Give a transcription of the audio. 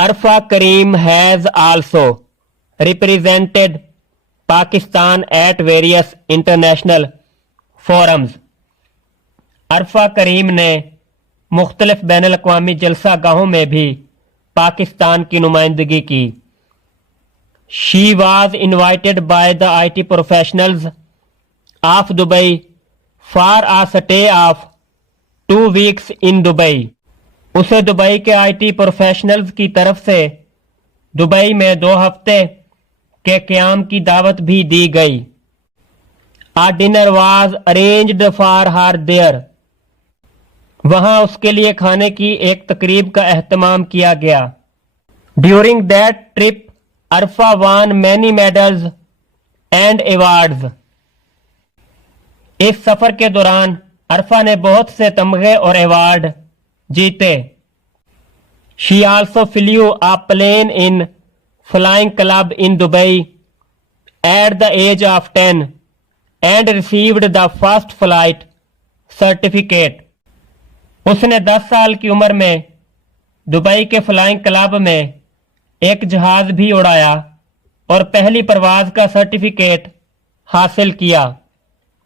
Arfa Karim has also represented Pakistan at various international forums. عرفہ کریم نے مختلف بین الاقوامی جلسہ گاہوں میں بھی پاکستان کی نمائندگی کی. She was invited by the IT professionals of Dubai for a stay of 2 weeks in Dubai. اسے دبئی کے آئی ٹی پروفیشنلز کی طرف سے دبئی میں 2 ہفتے کے قیام کی دعوت بھی دی گئی. A dinner was arranged for her there. وہاں اس کے لیے کھانے کی ایک تقریب کا اہتمام کیا گیا. During that trip, Arfa won many medals and awards. اس سفر کے دوران عرفہ نے بہت سے تمغے اور ایوارڈ جیتے. She also flew a plane in flying club in Dubai at the age of 10 and received the first flight certificate. اس نے 10 سال کی عمر میں دبئی کے فلائنگ کلب میں ایک جہاز بھی اڑایا اور پہلی پرواز کا سرٹیفکیٹ حاصل کیا.